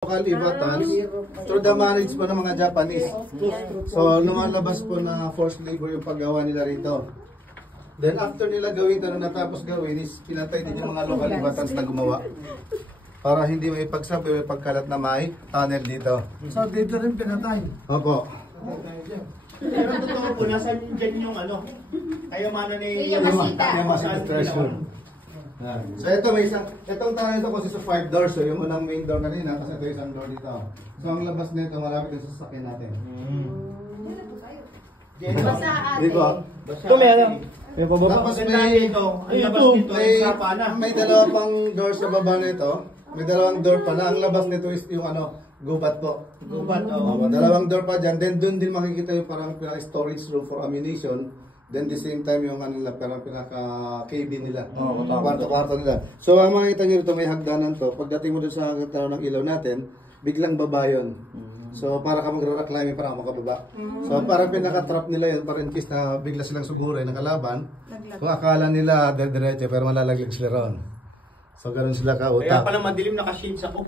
Local Ibatans through the marriage po ng mga Japanese. So lumalabas po na forced labor yung paggawa nila rito. Then after nila gawin ito, natapos gawin is pinatay din yung mga local Ibatans na gumawa. Para hindi may pagsabi, may pagkalat na may tunnel dito. So dito rin pinatay? Opo. Pero totoo po, nasa dyan yung ano, kayamanan ni Yamashita Treasure. So ito may isang, itong tunnel ito kasi sa 5 doors. So yung unang main door kanina, kasi ito isang door dito. So ang labas nito, malapit yung sasakyan natin. Basta ate. Dito. ito meron. Tapos may dalawa pang door sa baba nito. May dalawang door pala. Ang labas nito is yung ano, gubat po. Gubat, dalawang door pa dyan. Then doon din makikita yung parang storage room for ammunition. Then the same time yung ano nila, parang pinaka-cabin nila. Kwarto-kwarto nila. So ang makikita nyo dito, may hagdanan to. Pagdating mo doon sa hagdanan ng ilaw natin, biglang baba yun. So para ka magra-climbing, parang makababa. So parang pinaka-trap nila yun, para in case na bigla silang suguray ng kalaban. Kung akala nila diretso, pero malalaglag sila ron. So ganun sila kautak. Kaya pala madilim, naka-shades ako.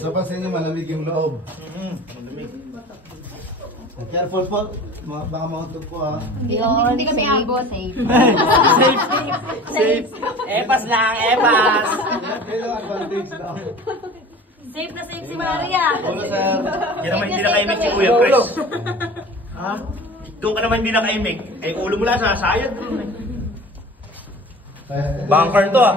So pansin nyo, malamig yung loob. Malamig. Careful po, baka mahutog po ha. Hindi kami abo, safe. Safe. Epas lang, epas. Hello, advantage daw. Safe na safe si Maria. Hello sir. Yan naman hindi nakaimik si Kuya Chris. Ha? Doon ka naman hindi nakaimik. Eh ulo mo lang sasayad. Bunker to ah.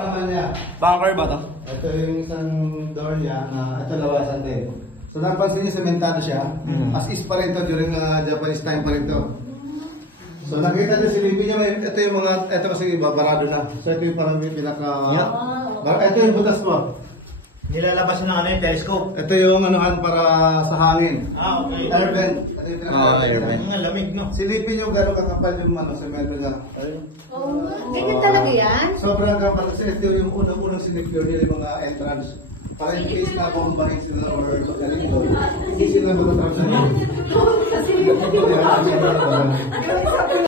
Bunker ba to? Ito yung isang door niya na ito lawasan din. So napansin niyo sementado siya. As is pa rin to during Japanese time pa rin to. So nakita niyo silipin niya, ito yung mga, ito kasi ibabarado na. So ito yung parang pinaka, ito yung butas mo. Nilalabas na ano yung telescope. Ito yung anuhan para sa hangin. Okay. Air vent. Ito yung Air vent. Ang lamig no. Silipin niyo gano'ng kakapal yung semento niya. Ganyan talaga yan? Sobrang kapal kasi ito yung unang-unang sinecure nila yung mga entrance. Para in case na bombahin sila or magaling doon, hindi sila matatrap sa inyo.